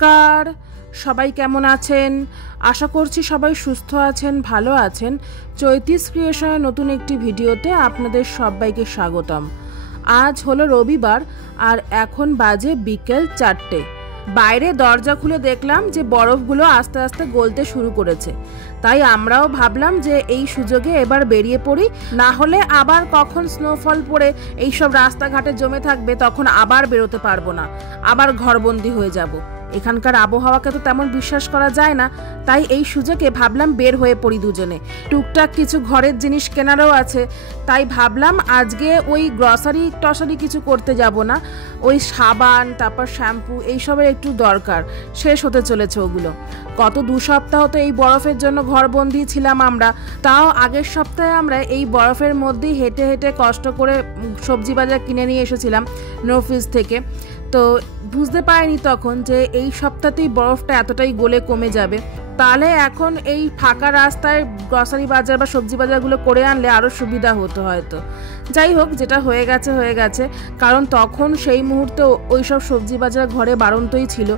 নমস্কার, সবাই কেমন আছেন? আশা করছি সবাই সুস্থ আছেন, ভালো আছেন। চৈতিস ক্রিয়েশনের নতুন একটি ভিডিওতে আপনাদের সবাইকে স্বাগতম। আজ হলো রবিবার আর এখন বাজে বিকেল 4টে। বাইরে দরজা খুলে দেখলাম যে বরফগুলো আস্তে আস্তে গলতে শুরু করেছে। তাই আমরাও ভাবলাম যে এই সুযোগে এবার বেরিয়ে পড়ি, না হলে আবার কখন স্নোফল পড়ে এইসব রাস্তাঘাটে জমে থাকবে, তখন আবার বেরোতে পারবো না, আবার ঘরবন্দি হয়ে যাব। এখানকার আবহাওয়াকে তো তেমন বিশ্বাস করা যায় না, তাই এই সুযোগে ভাবলাম বের হয়ে পড়ি দুজনে। টুকটাক কিছু ঘরের জিনিস কেনারও আছে, তাই ভাবলাম আজকে ওই গ্রসারি টসারি কিছু করতে যাব না, ওই সাবান তারপর শ্যাম্পু এইসবের একটু দরকার, শেষ হতে চলেছে ওগুলো। গত 2 সপ্তাহ তো এই বরফের জন্য ঘরবন্দি ছিলাম আমরা, তাও আগের সপ্তাহে আমরা এই বরফের মধ্যেই হেঁটে হেঁটে কষ্ট করে সবজি বাজার কিনে নিয়ে এসেছিলাম নফিস থেকে। তো বুঝতে পারিনি তখন যে এই সপ্তাহতেই বরফটা এতটাই গলে কমে যাবে। তাহলে এখন এই ফাঁকা রাস্তায় গ্রসারি বাজার বা সবজি বাজারগুলো করে আনলে আরও সুবিধা হতো হয়তো। যাই হোক, যেটা হয়ে গেছে হয়ে গেছে, কারণ তখন সেই মুহূর্তে ওই সব সবজি বাজার ঘরে বাড়ন্তই ছিল,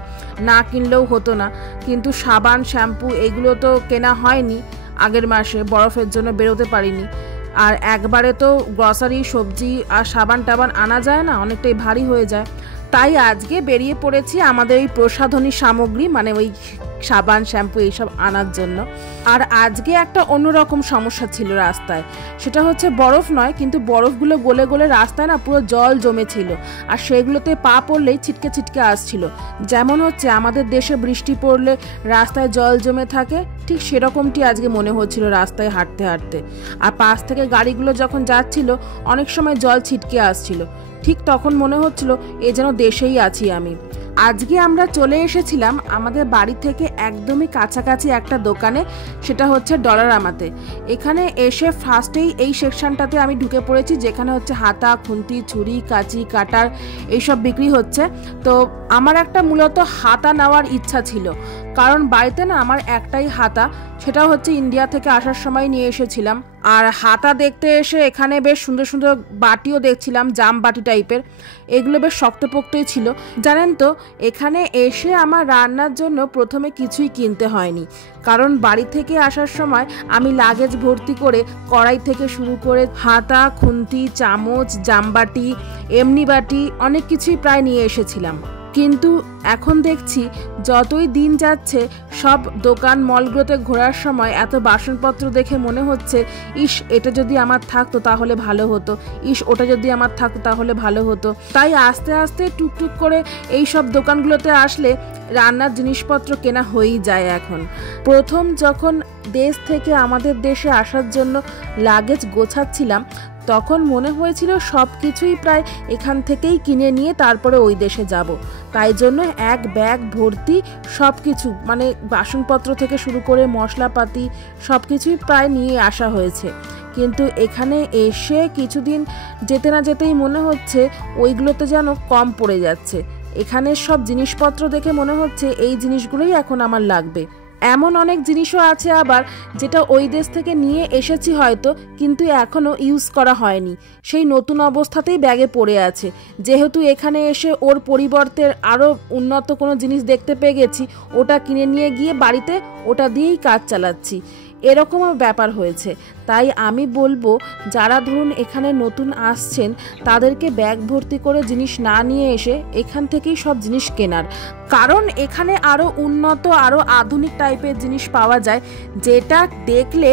না কিনলেও হতো না। কিন্তু সাবান শ্যাম্পু এগুলো তো কেনা হয়নি আগের মাসে, বরফের জন্য বেরোতে পারিনি। আর একবারে তো গ্রসারি সবজি আর সাবান টাবান আনা যায় না, অনেকটাই ভারী হয়ে যায়। তাই আজকে বেরিয়ে পড়েছি আমাদের ওই প্রসাধনী সামগ্রী, মানে ওই সাবান শ্যাম্পু এইসব আনার জন্য। আর আজকে একটা অন্যরকম সমস্যা ছিল রাস্তায়, সেটা হচ্ছে বরফ নয়, কিন্তু বরফগুলো গলে গলে রাস্তায় না পুরো জল জমেছিল, আর সেগুলোতে পা পড়লেই ছিটকে ছিটকে আসছিল। যেমন হচ্ছে আমাদের দেশে বৃষ্টি পড়লে রাস্তায় জল জমে থাকে, ঠিক সেরকমটি আজকে মনে হচ্ছিল রাস্তায় হাঁটতে হাঁটতে। আর পাশ থেকে গাড়িগুলো যখন যাচ্ছিল অনেক সময় জল ছিটকে আসছিল, ঠিক তখন মনে হচ্ছিল এ যেন দেশেই আছি আমি। আজকে আমরা চলে এসেছিলাম আমাদের বাড়ি থেকে একদমই কাছাকাছি একটা দোকানে, সেটা হচ্ছে ডলারামাতে। এখানে এসে ফার্স্টেই এই সেকশনটাতে আমি ঢুকে পড়েছি, যেখানে হচ্ছে হাতা খুন্তি ছুরি কাঁচি কাটার এইসব বিক্রি হচ্ছে। তো আমার একটা মূলত হাতা নেওয়ার ইচ্ছা ছিল, কারণ বাড়িতে না আমার একটাই হাতা, সেটা হচ্ছে ইন্ডিয়া থেকে আসার সময় নিয়ে এসেছিলাম। আর হাতা দেখতে এসে এখানে বেশ সুন্দর সুন্দর বাটিও দেখছিলাম, জাম বাটি টাইপের, এগুলো বেশ শক্তপোক্তই ছিল। জানেন তো, এখানে এসে আমার রান্নার জন্য প্রথমে কিছুই কিনতে হয়নি, কারণ বাড়ি থেকে আসার সময় আমি লাগেজ ভর্তি করে কড়াই থেকে শুরু করে হাতা খুন্তি চামচ জামবাটি এমনি বাটি অনেক কিছুই প্রায় নিয়ে এসেছিলাম। কিন্তু এখন দেখছি যতই দিন যাচ্ছে সব দোকান মলগুলোতে ঘোরার সময় এত বাসনপত্র দেখে মনে হচ্ছে, ইস এটা যদি আমার থাকতো তাহলে ভালো হতো, ইস ওটা যদি আমার থাকতো তাহলে ভালো হতো। তাই আস্তে আস্তে টুকটুক করে এই সব দোকানগুলোতে আসলে রান্নার জিনিসপত্র কেনা হয়েই যায় এখন। প্রথম যখন দেশ থেকে আমাদের দেশে আসার জন্য লাগেজ গোছাচ্ছিলাম, তখন মনে হয়েছিল সব কিছুই প্রায় এখান থেকেই কিনে নিয়ে তারপরে ওই দেশে যাব। তাই জন্য এক ব্যাগ ভর্তি সব কিছু, মানে বাসনপত্র থেকে শুরু করে মশলাপাতি সব কিছুই প্রায় নিয়ে আসা হয়েছে। কিন্তু এখানে এসে কিছুদিন যেতে না যেতেই মনে হচ্ছে ওইগুলোতে যেন কম পড়ে যাচ্ছে। এখানে সব জিনিসপত্র দেখে মনে হচ্ছে এই জিনিসগুলোই এখন আমার লাগবে। এমন অনেক জিনিসও আছে আবার যেটা ওই দেশ থেকে নিয়ে এসেছি হয়তো, কিন্তু এখনও ইউজ করা হয়নি, সেই নতুন অবস্থাতেই ব্যাগে পড়ে আছে। যেহেতু এখানে এসে ওর পরিবর্তে আরও উন্নত কোনো জিনিস দেখতে পেয়ে গেছি, ওটা কিনে নিয়ে গিয়ে বাড়িতে ওটা দিয়েই কাজ চালাচ্ছি, এরকমও ব্যাপার হয়েছে। তাই আমি বলবো, যারা ধরুন এখানে নতুন আসছেন তাদেরকে ব্যাগ ভর্তি করে জিনিস না নিয়ে এসে এখান থেকেই সব জিনিস কেনার, কারণ এখানে আরও উন্নত আরও আধুনিক টাইপের জিনিস পাওয়া যায়, যেটা দেখলে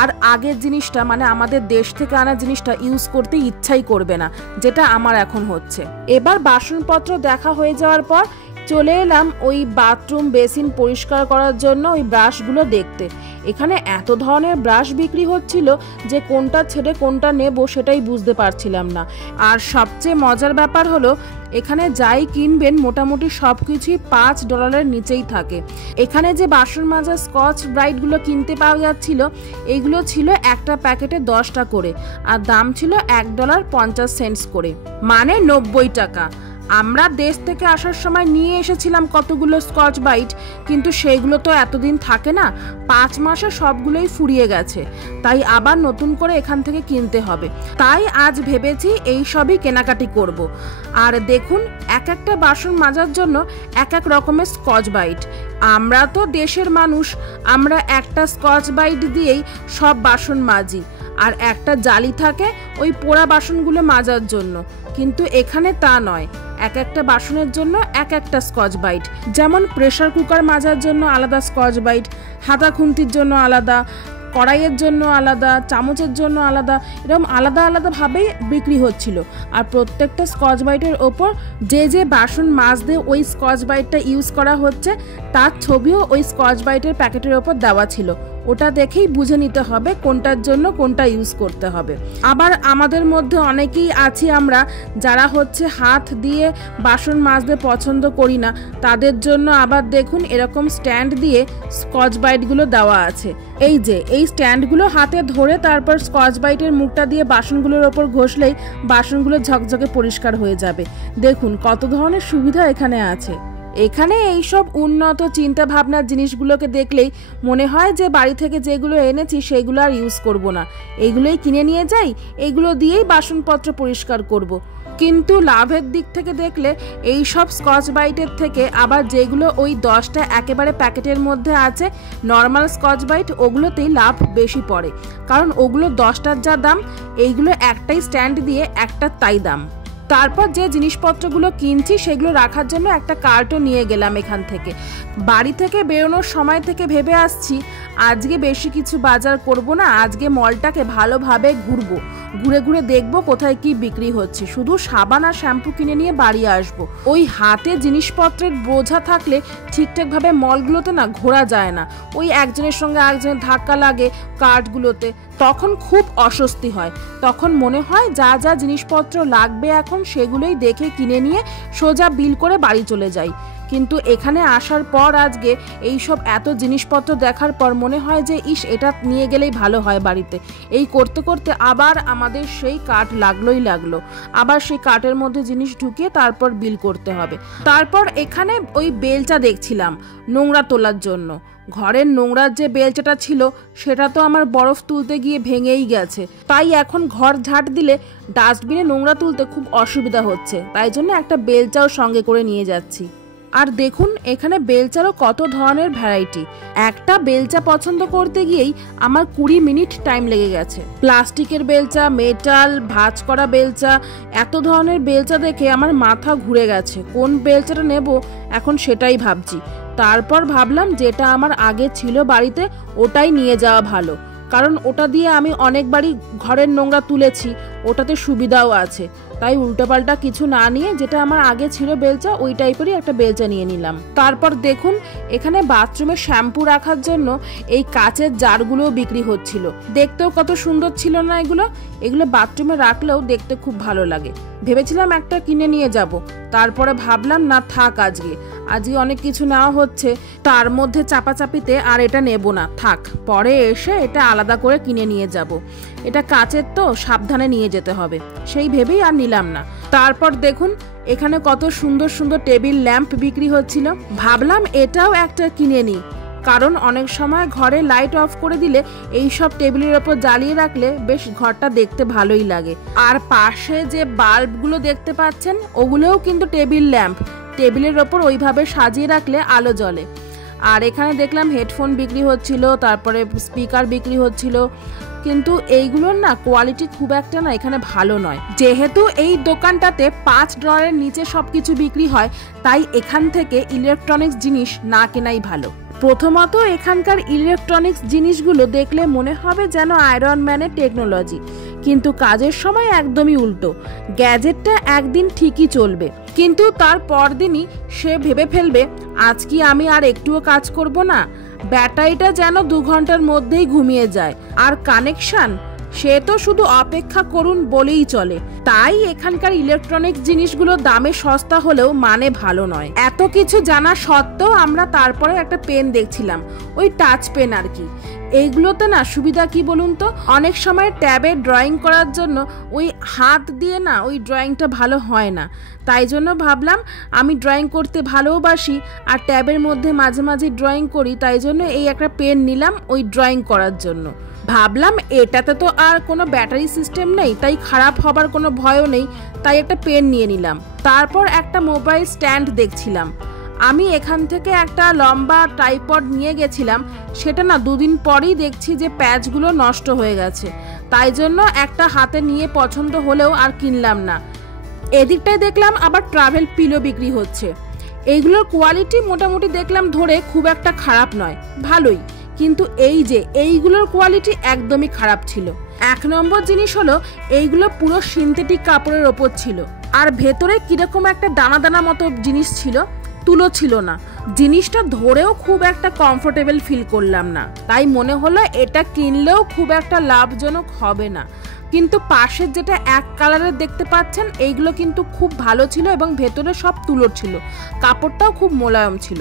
আর আগের জিনিসটা, মানে আমাদের দেশ থেকে আনা জিনিসটা ইউজ করতে ইচ্ছাই করবে না, যেটা আমার এখন হচ্ছে। এবার বাসনপত্র দেখা হয়ে যাওয়ার পর চলে এলাম ওই বাথরুম বেসিন পরিষ্কার করার জন্য ওই ব্রাশগুলো দেখতে। এখানে এত ধরনের ব্রাশ বিক্রি হচ্ছিল যে কোনটা ছেড়ে কোনটা নেব সেটাই বুঝতে পারছিলাম না। আর সবচেয়ে মজার ব্যাপার হলো, এখানে যাই কিনবেন মোটামুটি সব কিছুই $5 নিচেই থাকে। এখানে যে বাসন মাজা স্কচ ব্রাইটগুলো কিনতে পাওয়া যাচ্ছিল, এগুলো ছিল একটা প্যাকেটে 10টা করে, আর দাম ছিল $1.50 করে, মানে 90 টাকা। আমরা দেশ থেকে আসার সময় নিয়ে এসেছিলাম কতগুলো স্কচ ব্রাইট, কিন্তু সেইগুলো তো এতদিন থাকে না, 5 মাসে সবগুলোই ফুরিয়ে গেছে। তাই আবার নতুন করে এখান থেকে কিনতে হবে। তাই আজ ভেবেছি এই সবই কেনাকাটি করব। আর দেখুন, এক একটা বাসন মাজার জন্য এক এক রকমের স্কচ ব্রাইট। আমরা তো দেশের মানুষ, আমরা একটা স্কচ ব্রাইট দিয়েই সব বাসন মাজি, আর একটা জালি থাকে ওই পোড়া বাসনগুলো মাজার জন্য। কিন্তু এখানে তা নয়, এক একটা বাসনের জন্য এক একটা স্কচ ব্রাইট। যেমন প্রেসার কুকার মাজার জন্য আলাদা স্কচ ব্রাইট, হাতা খুন্তির জন্য আলাদা, কড়াইয়ের জন্য আলাদা, চামচের জন্য আলাদা, এরকম আলাদা আলাদাভাবেই বিক্রি হচ্ছিল। আর প্রত্যেকটা স্কচ ব্রাইটের ওপর যে যে বাসন মাজতে ওই স্কচ ব্রাইটটা ইউজ করা হচ্ছে তার ছবিও ওই স্কচ ব্রাইটের প্যাকেটের ওপর দেওয়া ছিল। ওটা দেখেই বুঝে নিতে হবে কোনটার জন্য কোনটা ইউজ করতে হবে। আবার আমাদের মধ্যে অনেকেই আছি আমরা যারা হাত দিয়ে বাসন মাজতে পছন্দ করি না, তাদের জন্য আবার দেখুন এরকম স্ট্যান্ড দিয়ে স্কচ ব্রাইটগুলো দেওয়া আছে। এই যে এই স্ট্যান্ডগুলো হাতে ধরে তারপর স্কচ ব্রাইটের মুখটা দিয়ে বাসনগুলোর ওপর ঘষলেই বাসনগুলো ঝকঝকে পরিষ্কার হয়ে যাবে। দেখুন কত ধরনের সুবিধা এখানে আছে। এখানে এইসব উন্নত চিন্তা ভাবনার জিনিসগুলোকে দেখলেই মনে হয় যে বাড়ি থেকে যেগুলো এনেছি সেগুলো আর ইউজ করব না, এইগুলোই কিনে নিয়ে যাই, এইগুলো দিয়েই বাসনপত্র পরিষ্কার করব। কিন্তু লাভের দিক থেকে দেখলে এই সব স্কচ ব্রাইটের থেকে আবার যেগুলো ওই 10টা একেবারে প্যাকেটের মধ্যে আছে নর্মাল স্কচ ব্রাইট, ওগুলোতেই লাভ বেশি পড়ে। কারণ ওগুলো 10টার যা দাম, এইগুলো একটাই স্ট্যান্ড দিয়ে একটা তাই দাম। তারপর যে জিনিসপত্রগুলো কিনছি সেগুলো রাখার জন্য একটা কার্টও নিয়ে গেলাম এখান থেকে। বাড়ি থেকে বেরোনোর সময় থেকে ভেবে আসছি আজকে বেশি কিছু বাজার করব না, আজকে মলটাকে ভালোভাবে ঘুরবো, ঘুরে ঘুরে দেখবো কোথায় কি বিক্রি হচ্ছে। শুধু সাবান আর শ্যাম্পু কিনে নিয়ে বাড়ি আসবো। ওই হাতে জিনিসপত্রের বোঝা থাকলে ঠিকঠাকভাবে মলগুলোতে না ঘোরা যায় না, ওই একজনের সঙ্গে একজনের ধাক্কা লাগে কার্টগুলোতে, তখন খুব অস্বস্তি হয়। তখন মনে হয় যা যা জিনিসপত্র লাগবে এখন সেগুলোই দেখে কিনে নিয়ে সোজা বিল করে বাড়ি চলে যাই। কিন্তু এখানে আসার পর আজকে এইসব এত জিনিসপত্র দেখার পর মনে হয় যে ইস, এটা নিয়ে গেলেই ভালো হয় বাড়িতে। এই করতে করতে আবার আমাদের সেই কার্ট লাগলো, আবার সেই কার্টের মধ্যে জিনিস ঢুকিয়ে তারপর বিল করতে হবে। তারপর এখানে ওই বেলচা দেখছিলাম নোংরা তোলার জন্য। ঘরের নোংরার যে বেলচাটা ছিল সেটা তো আমার বরফ তুলতে গিয়ে ভেঙেই গেছে, তাই এখন ঘর ঝাঁট দিলে ডাস্টবিনে নোংরা তুলতে খুব অসুবিধা হচ্ছে, তাই জন্য একটা বেলচাও সঙ্গে করে নিয়ে যাচ্ছি। আর দেখুন এখানে বেলচারও কত ধরনের ভ্যারাইটি। একটা বেলচা পছন্দ করতে গিয়েই আমার 20 মিনিট টাইম লেগে গেছে। প্লাস্টিকের বেলচা, মেটাল, ভাঁজ করা বেলচা, এত ধরনের বেলচা দেখে আমার মাথা ঘুরে গেছে। কোন বেলচাটা নেব এখন সেটাই ভাবছি। তারপর ভাবলাম যেটা আমার আগে ছিল বাড়িতে ওটাই নিয়ে যাওয়া ভালো, কারণ ওটা দিয়ে আমি অনেকবারই ঘরের নোংরা তুলেছি, ওটাতে সুবিধাও আছে। তাই উল্টোপাল্টা কিছু না নিয়ে যেটা আমার আগে ছিল বেলচা, ওই টাইপেরই একটা বেলচা নিয়ে নিলাম। তারপর দেখুন এখানে বাথরুমে শ্যাম্পু রাখার জন্য এই কাচের জারগুলোও বিক্রি হচ্ছিল। দেখতেও কত সুন্দর ছিল না এগুলো বাথরুমে রাখলেও দেখতে খুব ভালো লাগে। ভেবেছিলাম একটা কিনে নিয়ে যাব, তারপরে ভাবলাম না থাক, আজকে অনেক কিছু নেওয়া হচ্ছে, তার মধ্যে চাপাচাপিতে আর এটা নেব না, থাক, পরে এসে এটা আলাদা করে কিনে নিয়ে যাব। এটা কাচের তো, সাবধানে নিয়ে যেতে হবে, সেই ভেবেই আর নিলাম না। তারপর দেখুন এখানে কত সুন্দর সুন্দর টেবিল ল্যাম্প বিক্রি হচ্ছিল। ভাবলাম এটাও একটা কিনে নিই, কারণ অনেক সময় ঘরে লাইট অফ করে দিলে এই সব টেবিলের ওপর জ্বালিয়ে রাখলে বেশ ঘরটা দেখতে ভালোই লাগে। আর পাশে যে বাল্বগুলো দেখতে পাচ্ছেন ওগুলোও কিন্তু টেবিল ল্যাম্প, টেবিলের ওপর ওইভাবে সাজিয়ে রাখলে আলো জ্বলে। আর এখানে দেখলাম হেডফোন বিক্রি হচ্ছিল, তারপরে স্পিকার বিক্রি হচ্ছিল, কিন্তু এইগুলোর না কোয়ালিটি খুব একটা না এখানে ভালো নয়। যেহেতু এই দোকানটাতে 5 ডলারের নিচে সবকিছু বিক্রি হয়, তাই এখান থেকে ইলেকট্রনিক্স জিনিস না কেনাই ভালো। প্রথমত এখানকার ইলেকট্রনিক্স জিনিসগুলো দেখলে মনে হবে যেন আয়রন ম্যানের টেকনোলজি, কিন্তু কাজের সময় একদমই উল্টো। গ্যাজেটটা একদিন ঠিকই চলবে, কিন্তু তার পরদিনই সে ভেবে ফেলবে আজ কি আমি আর একটুও কাজ করব না। ব্যাটারিটা যেন 2 ঘন্টার মধ্যেই ঘুমিয়ে যায়। আর কানেকশন সে তো শুধু অপেক্ষা করুন বলেই চলে। তাই এখানকার ইলেকট্রনিক জিনিসগুলো দামে সস্তা হলেও মানে ভালো নয়। এত কিছু জানা সত্ত্বেও আমরা তারপরে একটা পেন দেখছিলাম, ওই টাচ পেন আর কি। এইগুলোতে না সুবিধা কি বলুন তো, অনেক সময় ট্যাবে ড্রয়িং করার জন্য ওই হাত দিয়ে না ওই ড্রয়িংটা ভালো হয় না। তাই জন্য ভাবলাম আমি ড্রয়িং করতে ভালোবাসি আর ট্যাবের মধ্যে মাঝে মাঝে ড্রয়িং করি, তাই জন্য এই একটা পেন নিলাম ওই ড্রয়িং করার জন্য। ভাবলাম এটাতে তো আর কোনো ব্যাটারি সিস্টেম নেই, তাই খারাপ হবার কোনো ভয়ও নেই, তাই একটা পেন নিয়ে নিলাম। তারপর একটা মোবাইল স্ট্যান্ড দেখছিলাম। আমি এখান থেকে একটা লম্বা ট্রাইপড নিয়ে গেছিলাম, সেটা না দুদিন পরেই দেখছি যে প্যাচগুলো নষ্ট হয়ে গেছে। তাই জন্য একটা হাতে নিয়ে পছন্দ হলেও আর কিনলাম না। এদিকটায় দেখলাম আবার ট্রাভেল পিলো বিক্রি হচ্ছে। এইগুলোর কোয়ালিটি মোটামুটি দেখলাম ধরে খুব একটা খারাপ নয়, ভালোই। কিন্তু এই যে এইগুলোর কোয়ালিটি একদমই খারাপ ছিল। 1 নম্বর জিনিস হলো এইগুলো পুরো সিনথেটিক কাপড়ের ওপর ছিল, আর ভেতরে কিরকম একটা দানা দানা মতো জিনিস ছিল, তুলো ছিল না। জিনিসটা ধরেও খুব একটা কমফোর্টেবল ফিল করলাম না, তাই মনে হলো এটা কিনলেও খুব একটা লাভজনক হবে না। কিন্তু পাশের যেটা এক কালারের দেখতে পাচ্ছেন এইগুলো কিন্তু খুব ভালো ছিল এবং ভেতরে সব তুলোর ছিল, কাপড়টাও খুব মোলায়েম ছিল।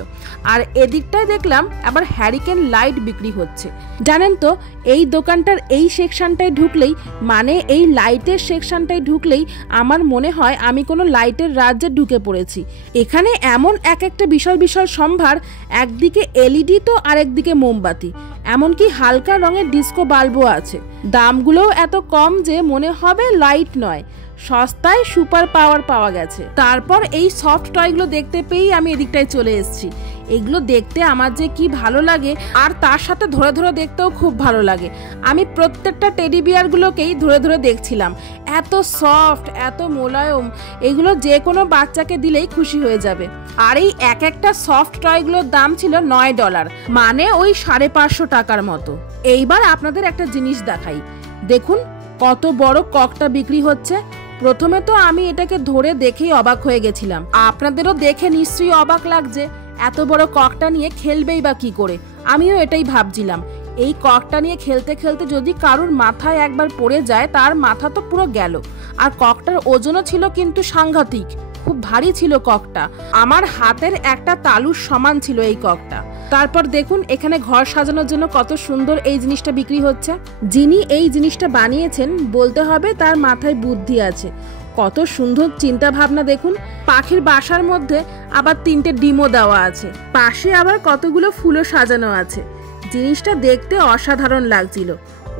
আর এদিকটায় দেখলাম আবার হ্যারিকেন লাইট বিক্রি হচ্ছে। জানেন তো এই দোকানটার এই সেকশনটায় ঢুকলেই, মানে এই লাইটের সেকশনটায় ঢুকলেই আমার মনে হয় আমি কোনো লাইটের রাজ্যে ঢুকে পড়েছি। এখানে এমন এক একটা বিশাল বিশাল সম্ভার, একদিকে এলইডি তো আরেকদিকে মোমবাতি, এমনকি হালকা রঙের ডিস্কো বাল্বও আছে। দামগুলোও এত কম যে মনে হবে লাইট নয়, সস্তায় সুপার পাওয়ার পাওয়া গেছে। তারপর এই সফট টয়গুলো দেখতে পেয়েই আমি এদিকটায় চলে এসেছি। এগুলো দেখতে আমার যে কি ভালো লাগে, আর তার সাথে ধরে ধরে দেখতেও খুব ভালো লাগে। আমি প্রত্যেকটা টেডি বিয়ারগুলোকেই ধরে ধরে দেখছিলাম, এত সফট, এত মোলায়েম, এগুলো যে কোনো বাচ্চাকে দিলেই খুশি হয়ে যাবে। আর এই এক একটা সফট টয়গুলোর দাম ছিল $9, মানে ওই 550 টাকার মতো। এইবার আপনাদের একটা জিনিস দেখাই, দেখুন কত বড় ককটা বিক্রি হচ্ছে। প্রথমে তো আমি এটাকে ধরে দেখেই অবাক হয়ে গেছিলাম, আপনাদেরও দেখে নিশ্চয়ই অবাক লাগছে। এত বড় ককটা নিয়ে খেলবেই বা কি করে, আমিও এটাই ভাবছিলাম। এই ককটা নিয়ে খেলতে খেলতে যদি কারুর মাথায় একবার পড়ে যায় তার মাথা তো পুরো গেল। আর ককটার ওজনও ছিল কিন্তু সাংঘাতিক, খুব ভারী ছিল ককটা, আমার হাতের একটা তালুর সমান ছিল এই ককটা। তারপর দেখুন এখানে ঘর সাজানোর জন্য কত সুন্দর এই জিনিসটা বিক্রি হচ্ছে। যিনি এই জিনিসটা বানিয়েছেন বলতে হবে তার মাথায় বুদ্ধি আছে, কত সুন্দর চিন্তা ভাবনা। দেখুন পাখির বাসার মধ্যে আবার 3টে ডিমও দেওয়া আছে, পাশে আবার কতগুলো ফুলও সাজানো আছে। জিনিসটা দেখতে অসাধারণ লাগছিল।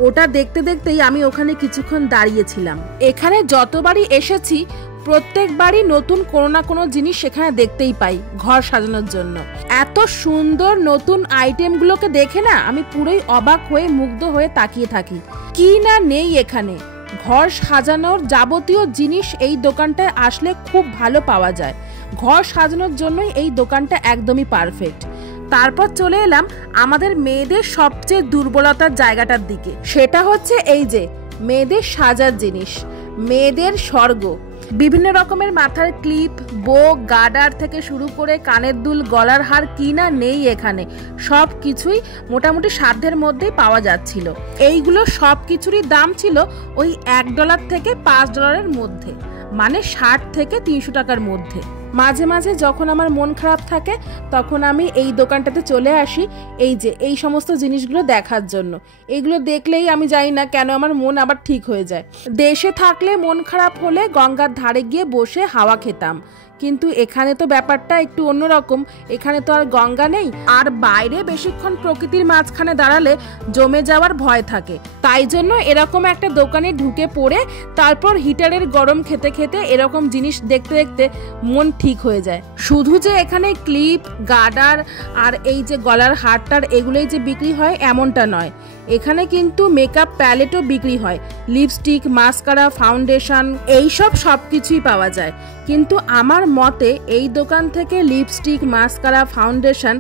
ওটা দেখতে দেখতেই আমি ওখানে কিছুক্ষণ দাঁড়িয়েছিলাম। এখানে যতবারই এসেছি প্রত্যেকবারই নতুন কোনো না কোনো জিনিস সেখানে দেখতেই পাই ঘর সাজানোর জন্য। এত সুন্দর নতুন আইটেমগুলোকে দেখে না আমি পুরোই অবাক হয়ে মুগ্ধ হয়ে তাকিয়ে থাকি। কি না নেই এখানে, ঘর সাজানোর যাবতীয় জিনিস এই দোকানটায় আসলে খুব ভালো পাওয়া যায়। ঘর সাজানোর জন্যই এই দোকানটা একদমই পারফেক্ট। তারপর চলে এলাম আমাদের মেয়েদের সবচেয়ে দুর্বলতার জায়গাটার দিকে, সেটা হচ্ছে এই যে মেয়েদের সাজার জিনিস, মেয়েদের স্বর্গ। বিভিন্ন রকমের মাথার ক্লিপ, বো, গার্ডার থেকে শুরু করে কানের দুল, গলার হার, কি না নেই এখানে সব কিছুই মোটামুটি সাধ্যের মধ্যেই পাওয়া যাচ্ছিল। এইগুলো সব কিছুরই দাম ছিল ওই $1 থেকে $5 মধ্যে, মানে 60 থেকে 300 টাকার মধ্যে। মাঝে মাঝে যখন আমার মন খারাপ থাকে তখন আমি এই দোকানটাতে চলে আসি এই যে এই সমস্ত জিনিসগুলো দেখার জন্য। এইগুলো দেখলেই আমি জানি না কেন আমার মন আবার ঠিক হয়ে যায়। দেশে থাকলে মন খারাপ হলে গঙ্গার ধারে গিয়ে বসে হাওয়া খেতাম, কিন্তু এখানে তো ব্যাপারটা একটু অন্যরকম। এখানে তো আর গঙ্গা নেই, আর বাইরে বেশিক্ষণ প্রকৃতির মাঝখানে দাঁড়ালে জমে যাওয়ার ভয় থাকে। তাই জন্য এরকম একটা দোকানে ঢুকে পড়ে তারপর হিটারের গরম খেতে খেতে এরকম জিনিস দেখতে দেখতে মন ঠিক হয়ে যায়। শুধু যে এখানে ক্লিপ, গার্ডার আর এই যে গলার হারটার এগুলোই যে বিক্রি হয় এমনটা নয়, এখানে কিন্তু মেকআপ প্যালেটও বিক্রি হয়, লিপস্টিক, মাস্কারা, ফাউন্ডেশন, এইসব সবকিছুই পাওয়া যায়। কিন্তু আমার মতে এই দোকান থেকে লিপস্টিক, মাস্কারা, ফাউন্ডেশন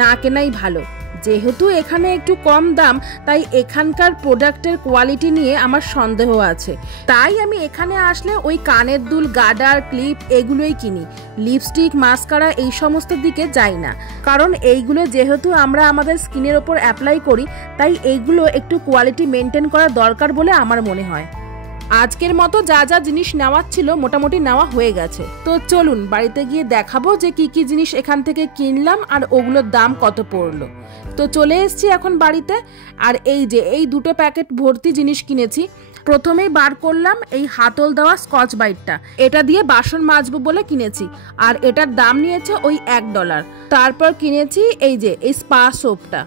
না কেনাই ভালো। যেহেতু এখানে একটু কম দাম, তাই এখানকার প্রোডাক্টের কোয়ালিটি নিয়ে আমার সন্দেহ আছে। তাই আমি এখানে আসলে ওই কানের দুল, গার্ডার, ক্লিপ এগুলোই কিনি। লিপস্টিক, মাস্কারা এই সমস্ত দিকে যাই না, কারণ এইগুলো যেহেতু আমরা আমাদের স্কিনের ওপর অ্যাপ্লাই করি, তাই এইগুলো একটু কোয়ালিটি মেনটেন করা দরকার বলে আমার মনে হয়। আজকের মতো যা যা জিনিস নেওয়ার ছিল মোটামুটি নেওয়া হয়ে গেছে। তো চলুন বাড়িতে গিয়ে দেখাবো যে কি কি জিনিস এখান থেকে কিনলাম আর ওগুলোর দাম কত পড়লো। তো চলে এসেছি এখন বাড়িতে। আর এই যে এই দুটো প্যাকেট ভর্তি জিনিস কিনেছি। প্রথমেই বার করলাম এই হাতল দেওয়া স্কচ ব্রাইটটা। এটা দিয়ে বাসন মাজবো বলে কিনেছি, আর এটার দাম নিয়েছে ওই $1। তারপর কিনেছি এই যে এই স্পা সোপটা,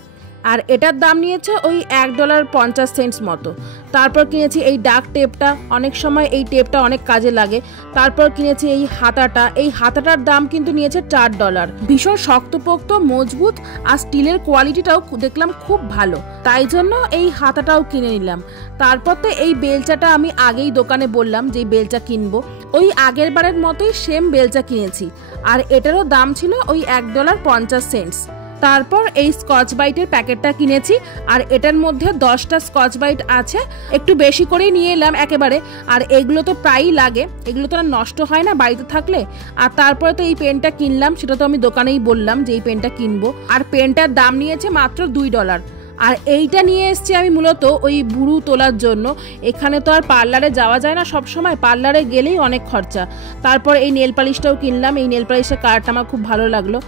আর এটার দাম নিয়েছে ওই $1.50 মতো। তারপর কিনেছি এই ডাক টেপটা, অনেক সময় এই টেপটা অনেক কাজে লাগে। তারপর কিনেছি এই হাতাটা, এই হাতাটার দাম কিন্তু নিয়েছে $4। ভীষণ শক্তপোক্ত, মজবুত, আর স্টিলের কোয়ালিটিটাও দেখলাম খুব ভালো, তাই জন্য এই হাতাটাও কিনে নিলাম। তারপর তো এই বেলচাটা আমি আগেই দোকানে বললাম যে বেলচা কিনবো, ওই আগের বারের মতোই সেম বেলচা কিনেছি, আর এটারও দাম ছিল ওই $1.50। তারপর এই স্কচ ব্রাইটের প্যাকেটটা কিনেছি, আর এটার মধ্যে 10টা স্কচ ব্রাইট আছে। একটু বেশি করেই নিয়ে এলাম একেবারে, আর এগুলো তো প্রায়ই লাগে, এগুলো তো আর নষ্ট হয় না বাড়িতে থাকলে। আর তারপরে তো এই পেনটা কিনলাম, সেটা তো আমি দোকানেই বললাম যে এই পেনটা কিনবো, আর পেনটার দাম নিয়েছে মাত্র $2। আর এইটা নিয়ে এসেছি আমি মূলত ওই বুড়ু তোলার জন্য। এখানে তো আর পার্লারে যাওয়া যায় না সব সময়, পার্লারে গেলেই অনেক খরচা। তারপর এই নেল পালিশটাও কিনলাম, এই নেল পালিশের কালারটা আমার খুব ভালো লাগলো।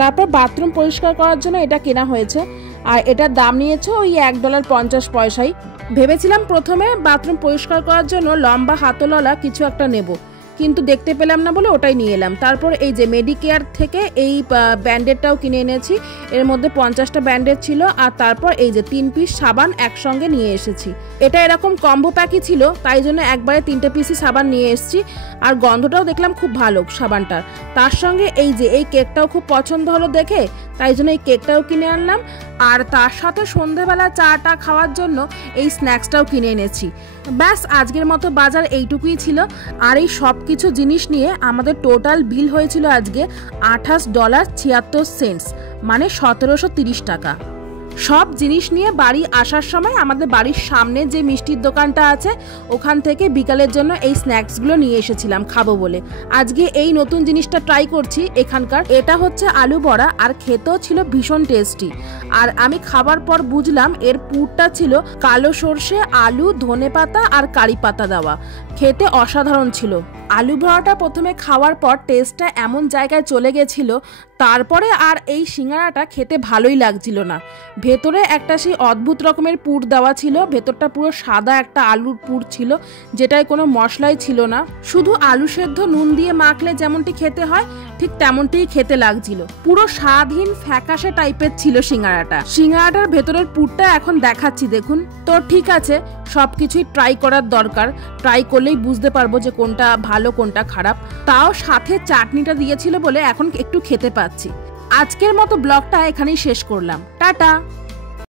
তারপর বাথরুম পরিষ্কার করার জন্য এটা কেনা হয়েছে, আর এটার দাম নিয়েছে ওই $1.50। ভেবেছিলাম প্রথমে বাথরুম পরিষ্কার করার জন্য লম্বা হাতলওয়ালা কিছু একটা নেব, কিন্তু দেখতে পেলাম না বলে ওটাই নিয়ে এলাম। তারপর এই যে মেডিকেয়ার থেকে এই ব্যান্ডেডটাও কিনে এনেছি, এর মধ্যে 50টা ব্যান্ডেড ছিল। আর তারপর এই যে 3 পিস সাবান একসঙ্গে নিয়ে এসেছি। এটা এরকম কম্বো প্যাকই ছিল, তাই জন্য একবারে 3টে পিসই সাবান নিয়ে এসেছি। আর গন্ধটাও দেখলাম খুব ভালো সাবানটার। তার সঙ্গে এই যে এই কেকটাও খুব পছন্দ হলো দেখে, তাই জন্য এই কেকটাও কিনে আনলাম। আর তার সাথে সন্ধেবেলা চাটা খাওয়ার জন্য এই স্ন্যাক্সটাও কিনে এনেছি। ব্যাস আজকের মতো বাজার এইটুকুই ছিল। আর এই সব কিছু জিনিস নিয়ে আমাদের টোটাল বিল হয়েছিল আজকে $28.76, মানে 1730 টাকা। সব জিনিস নিয়ে বাড়ি আসার সময় আমাদের বাড়ির সামনে যে মিষ্টির দোকানটা আছে, ওখান থেকে বিকালের জন্য এই স্ন্যাক্সগুলো নিয়ে এসেছিলাম খাবো বলে। আজকে এই নতুন জিনিসটা ট্রাই করছি এখানকার। এটা হচ্ছে আলু বড়া, আর খেতেও ছিল ভীষণ টেস্টি। আর আমি খাবার পর বুঝলাম এর পুরটা ছিল কালো সর্ষে, আলু, ধনেপাতা আর কারি পাতা দেওয়া। খেতে অসাধারণ ছিল। আলু বড়াটা প্রথমে খাওয়ার পর টেস্টটা এমন জায়গায় চলে গেছিল, তারপরে আর এই সিঙ্গারাটা খেতে ভালোই লাগছিল না। ভেতরে একটা সেই অদ্ভুত রকমের পুর দেওয়া ছিল, ভেতরটা পুরো সাদা একটা আলুর পুর ছিল, যেটায় কোনো মশলাই ছিল না, শুধু আলু সেদ্ধ নুন দিয়ে মাখলে যেমনটি খেতে হয় ঠিক তেমনটিই খেতে লাগছিল। পুরো স্বাদহীন ফ্যাকাশে টাইপের ছিল সিঙ্গারাটা। সিঙ্গারাটার ভেতরের পুরটা এখন দেখাচ্ছি দেখুন। তো ঠিক আছে, সবকিছুই ট্রাই করার দরকার, ট্রাই করলেই বুঝতে পারবো যে কোনটা ভালো কোনটা খারাপ। তাও সাথে চাটনিটা দিয়েছিল বলে এখন একটু খেতে পাচ্ছি। আজকের মতো ব্লগটা এখানেই শেষ করলাম। টাটা।